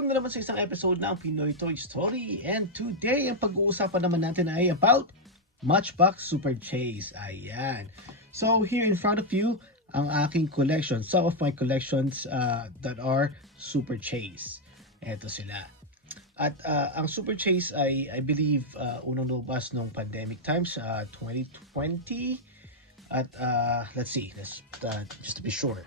welcome na naman sa isang episode ng Pinoy Toy Story. And today, ang pag-uusapan naman natin ay about Matchbox Super Chase. Ayan. So, here in front of you, ang aking collection. Some of my collections that are Super Chase. Ito sila. At ang Super Chase ay, I believe, unang lumabas nung pandemic times, 2020. At let's see, just to be sure.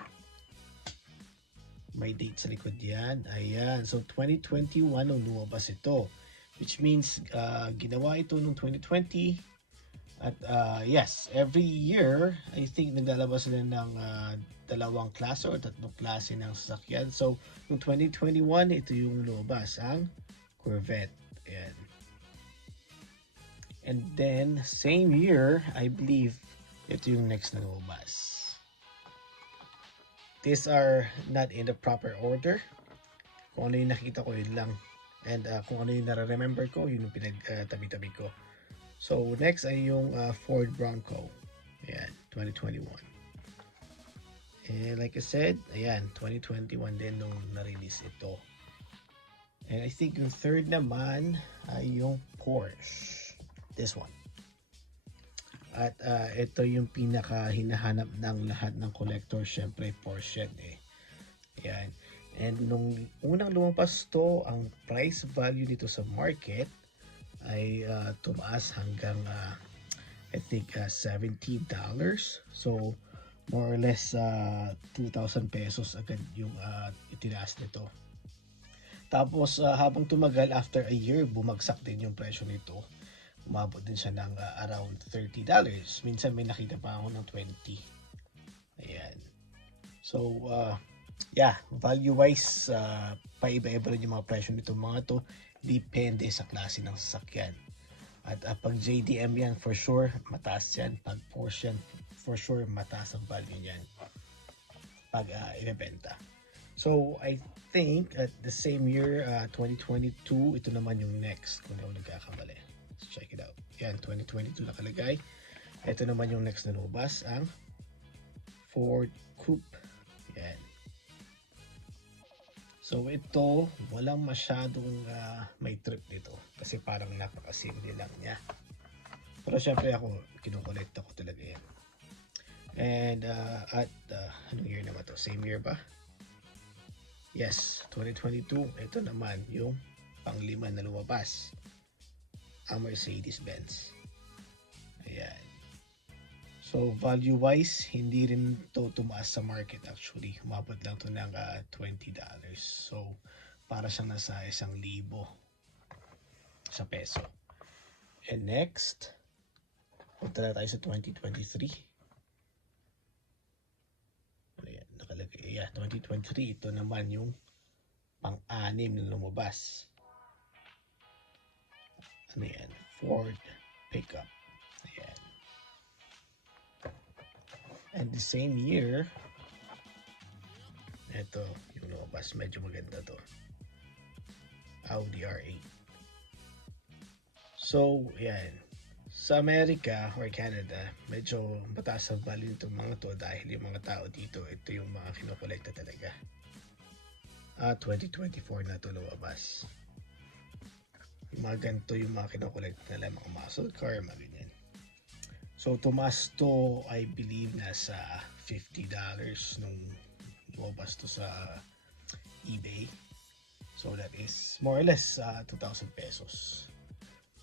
May date sa likod yan. Ayan. So, 2021 nung lumabas ito. Which means, ginawa ito nung 2020. At yes, every year, I think naglalabas sila ng dalawang klase or tatlong klase ng sasakyan. So, nung 2021, ito yung lumabas, ang Corvette. Ayan. And then, same year, I believe, ito yung next na lumabas. These are not in the proper order. Kung ano yung nakita ko, yun lang. And kung ano yung nare-remember ko, yun yung pinagtabi-tabi ko. So, next ay yung Ford Bronco. Ayan, 2021. And like I said, ayan, 2021 din nung na-release ito. And I think yung third naman ay yung Porsche. This one. At ito yung pinaka hinahanap ng lahat ng collector, syempre Porsche eh. Yan. And nung unang lumabas to, ang price value nito sa market ay tumaas hanggang I think $70. So more or less 2,000 pesos agad yung itinaas nito. Tapos habang tumagal, after a year, bumagsak din yung presyo nito. Umabot din siya ng around $30. Minsan may nakita pa ako ng 20. Ayan. So, yeah, value-wise, paiba-iba rin yung mga presyo nito mga to. Depende sa klase ng sasakyan. At pag JDM yan, for sure, mataas yan. Pag Porsche yan, for sure, mataas ang value niyan. Pag ibebenta. So, I think at the same year, 2022, ito naman yung next, kung hindi ako nagkakamali. Check it out. Yan, 2022 nakalagay. Ito naman yung next na lumabas, ang Ford Coupe. Yan. So ito, walang masyadong may trip dito. Kasi parang napakasimple lang niya. Pero syempre ako, kinukolekta ko talaga yan. And anong year naman to? Same year ba? Yes, 2022. Ito naman yung pang-5 na lumabas. Ang Mercedes-Benz. Ayan. So, value-wise, hindi rin to tumaas sa market actually. Umabot lang to ng $20. So, para siyang nasa 1,000 sa peso. And next, punta na tayo sa 2023. Ayan, nakalagay. Yeah, 2023, ito naman yung pang-6 na lumabas. Ano yan? Ford pickup. Ayan. And the same year, ito yung lumabas. Medyo maganda to. Audi R8. So, yan. Sa Amerika or Canada, medyo mataas ang value nitong mga to dahil yung mga tao dito, ito yung mga kinokolekta talaga. 2024 na to lumabas. Yung mga ganito yung mga kinokolekta nila, mga muscle car, mga ganyan. So, tumaas to, I believe, nasa $50 nung lumabas to sa eBay. So, that is more or less 2,000 pesos.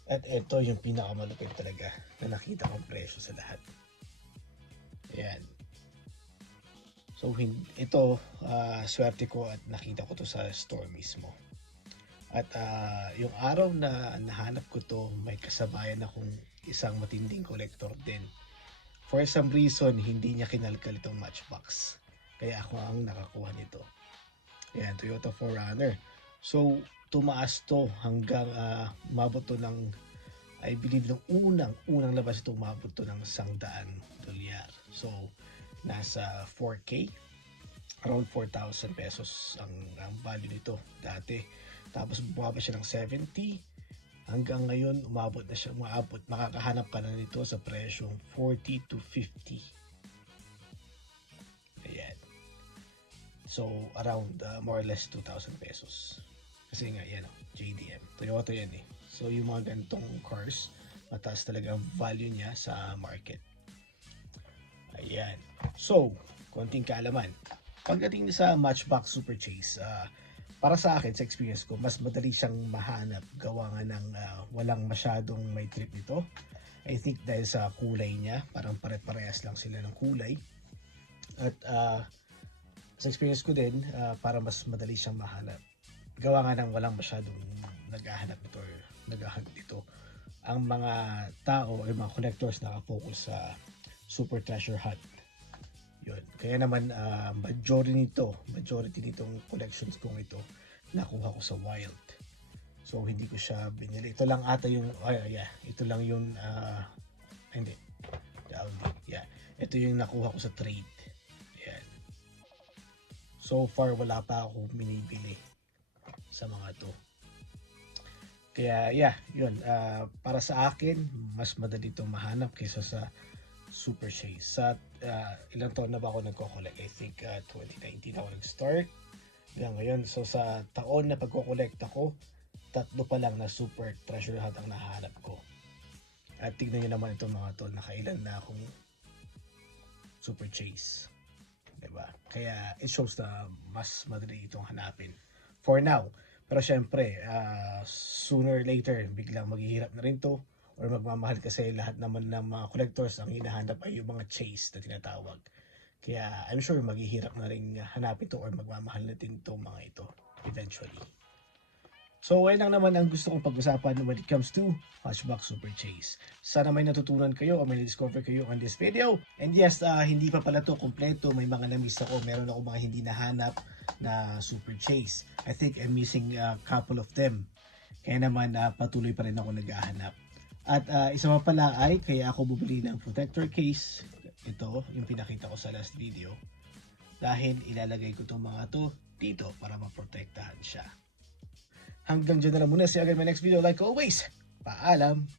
At ito yung pinakamalupit talaga na nakita kong presyo sa lahat. Ayan. So, ito, swerte ko at nakita ko to sa store mismo. At yung araw na nahanap ko to, may kasabayan akong isang matinding collector din. For some reason, hindi niya kinalkal itong Matchbox. Kaya ako ang nakakuha nito. Ayan, Toyota 4Runner. So, tumaas to hanggang umabot to ng, I believe, nung unang labas ito, umabot to ng $100. So, nasa 4K. Around 4,000 pesos ang value nito dati. Tapos bumaba siya ng 70 hanggang ngayon umabot na siya, makakahanap ka na nito sa presyong 40 to 50. Ayan. So around more or less 2,000 pesos. Kasi nga, yan o, JDM. Toyota yan eh. So, yung mga ganitong cars, mataas talaga ang value niya sa market. Ayan. So, konting kaalaman. Pagdating sa Matchbox Super Chase, para sa akin, sa experience ko, mas madali siyang mahanap gawa nga ng walang masyadong may trip nito. I think dahil sa kulay niya, parang pare-parehas lang sila ng kulay. At sa experience ko din, para mas madali siyang mahanap. Gawa nga ng walang masyadong naghahanap nito or naghahanap dito. Ang mga tao ay mga collectors nakafocus sa Super Treasure Hunt. Yun. Kaya naman majority nitong collections kong ito nakuha ko sa wild. So hindi ko siya binili. Ito lang ata yung ito lang yung hindi. Yeah. Ito yung nakuha ko sa trade. Yan. So far wala pa ako binibili sa mga to. Kaya yun. Para sa akin, mas madali itong mahanap kaysa sa Super Chase. Sa ilang taon na ba ako nagko-collect? I think 2019 ako nag-start. Hanggang ngayon. So sa taon na pagko-collect ako, 3 pa lang na Super Treasure Hunt ang nahanap ko. At tignan nyo naman itong mga to, nakailan na akong Super Chase. Diba? Kaya it shows na mas madali itong hanapin. For now. Pero syempre, sooner or later, biglang maghihirap na rin to or magmamahal kasi lahat naman ng mga collectors ang hinahanap ay yung mga chase na tinatawag. Kaya I'm sure maghihirap na rin hanapin to or magmamahal na din itong mga ito eventually. So, ayun lang naman ang gusto kong pag-usapan when it comes to Matchbox Super Chase. Sana may natutunan kayo o may na-discover kayo on this video. And yes, hindi pa pala to kompleto. May mga na-miss ako. Meron ako mga hindi nahanap na Super Chase. I think I'm missing a couple of them. Kaya naman patuloy pa rin ako naghahanap. At isa pa pala ay kaya ako bumili ng protector case. Ito, yung pinakita ko sa last video. Dahil ilalagay ko itong mga to dito para maprotektahan siya. Hanggang dyan na lang muna. See you again in my next video. Like always, paalam!